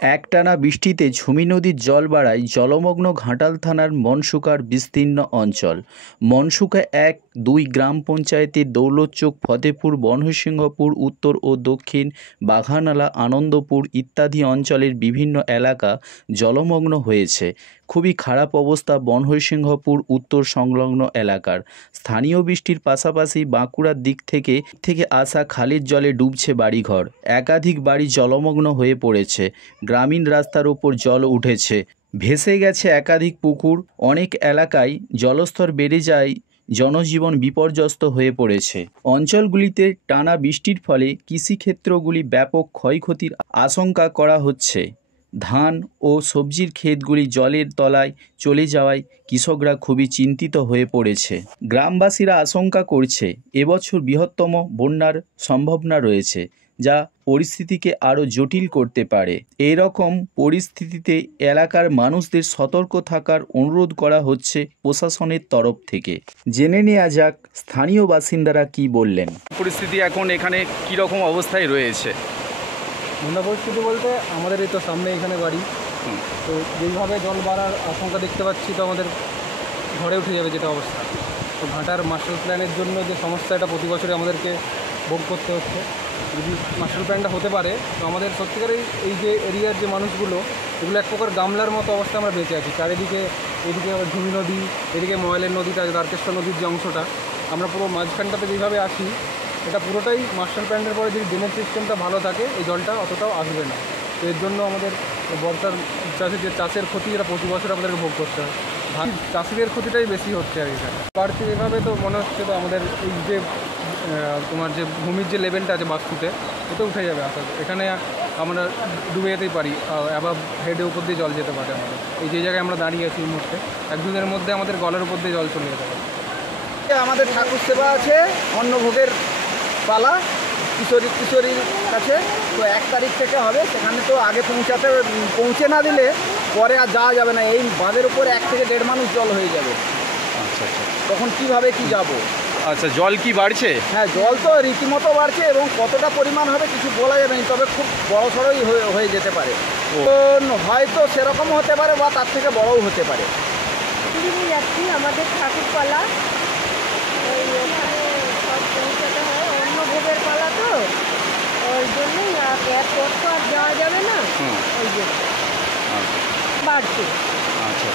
একটানা বৃষ্টিতে ঝুমি নদীর জল বাড়ায় জলমগ্ন ঘাটাল থানার মনসুকার বিস্তীর্ণ অঞ্চল। মনসুকা ১-২ গ্রাম পঞ্চায়েতের দৌলতচক, ফতেপুর, বনহসিংহপুর উত্তর ও দক্ষিণ, বাঘানালা, আনন্দপুর ইত্যাদি অঞ্চলের বিভিন্ন এলাকা জলমগ্ন হয়েছে। খুবই খারাপ অবস্থা বনহসিংহপুর উত্তর সংলগ্ন এলাকার। স্থানীয় বৃষ্টির পাশাপাশি বাঁকুড়ার দিক থেকে আসা খালের জলে ডুবছে বাড়িঘর। একাধিক বাড়ি জলমগ্ন হয়ে পড়েছে। গ্রামীণ রাস্তার ওপর জল উঠেছে, ভেসে গেছে একাধিক পুকুর। অনেক এলাকায় জলস্তর বেড়ে যায়, জনজীবন বিপর্যস্ত হয়ে পড়েছে। অঞ্চলগুলিতে টানা বৃষ্টির ফলে কৃষিক্ষেত্রগুলি ব্যাপক ক্ষয়ক্ষতির আশঙ্কা করা হচ্ছে। ধান ও সবজির ক্ষেতগুলি জলের তলায় চলে যাওয়ায় কৃষকরা খুবই চিন্তিত হয়ে পড়েছে। গ্রামবাসীরা আশঙ্কা করছে এবছর বৃহত্তম বন্যার সম্ভাবনা রয়েছে, যা পরিস্থিতিকে আরও জটিল করতে পারে। এরকম পরিস্থিতিতে এলাকার মানুষদের সতর্ক থাকার অনুরোধ করা হচ্ছে প্রশাসনের তরফ থেকে। জেনে নেওয়া যাক স্থানীয় বাসিন্দারা কি বললেন। পরিস্থিতি এখন এখানে কীরকম অবস্থায় রয়েছে? বন্যা পরিস্থিতি বলতে আমাদের এই তো সামনে এখানে বাড়ি, তো যেইভাবে জল বাড়ার আশঙ্কা দেখতে পাচ্ছি, তো আমাদের ঘরে উঠে যাবে যেটা অবস্থা। তো ঘাটার মাস্টার প্ল্যানের জন্য যে সমস্যা, এটা প্রতি বছরই আমাদেরকে ভোগ করতে হচ্ছে। যদি মাস্টার প্ল্যানটা হতে পারে, তো আমাদের সত্যিকারের এই যে এরিয়ার যে মানুষগুলো, এগুলো এক প্রকার গামলার মতো অবস্থা আমরা বেঁচে আছি। চারিদিকে, এদিকে আবার ঝুমি নদী, এদিকে ময়লের নদীটা, দ্বারকেশ্বর নদীর যে অংশটা, আমরা পুরো মাঝখানটাতে যেভাবে আছি, এটা পুরোটাই মাস্টার প্ল্যানের পরে যদি ড্রেনেজ সিস্টেমটা ভালো থাকে, এই জলটা অতটাও আসবে না। তো এর জন্য আমাদের বর্ষার চাষের ক্ষতি, এটা প্রতি বছর আমাদেরকে ভোগ করতে হয়। চাষিদের ক্ষতিটাই বেশি হচ্ছে আর এখানে বাড়তি। এভাবে তো মনে হচ্ছে তো আমাদের এই যে তোমার যে ভূমির যে লেভেলটা আছে বাস্তুতে, এটা উঠে যাবে আশা করি। এখানে আমরা ডুবে যেতেই পারি, অ্যাবাভ হেডের উপর দিয়ে জল যেতে পারে আমাদের। এই যে জায়গায় আমরা দাঁড়িয়ে আছি এই মুহূর্তে, এক দুদিনের মধ্যে আমাদের গলার উপর দিয়ে জল চলে যেতে পারে। আমাদের ঠাকুর সেবা আছে, অন্নভোগের পালা কিশোরীর কাছে। তো 1 তারিখ থেকে হবে, সেখানে তো আগে পৌঁছে না দিলে পরে আর যাওয়া যাবে না। এই বাঁধের উপরে 1 থেকে 1.5 মানুষ জল হয়ে যাবে। আচ্ছা আচ্ছা, তখন কিভাবে কি যাব? আচ্ছা, জল কি বাড়ছে? হ্যাঁ, জল তো রীতিমতো বাড়ছে, এবং কতটা পরিমাণ হবে কিছু বলা যাবে না, তবে খুব বড়সড়ই হয়ে যেতে পারে। হয়তো সেরকমও হতে পারে, বা তার থেকে বড়ও হতে পারে। যাচ্ছি আমাদের ঠাকুরপালা, ওই ওখানে সব পৌঁছাতে হয়, অন্নভোগের পালা, তো ওই জন্যই গ্যাস পথ তো আর যাওয়া যাবে না, ওই জন্য বাড়ছে। আচ্ছা।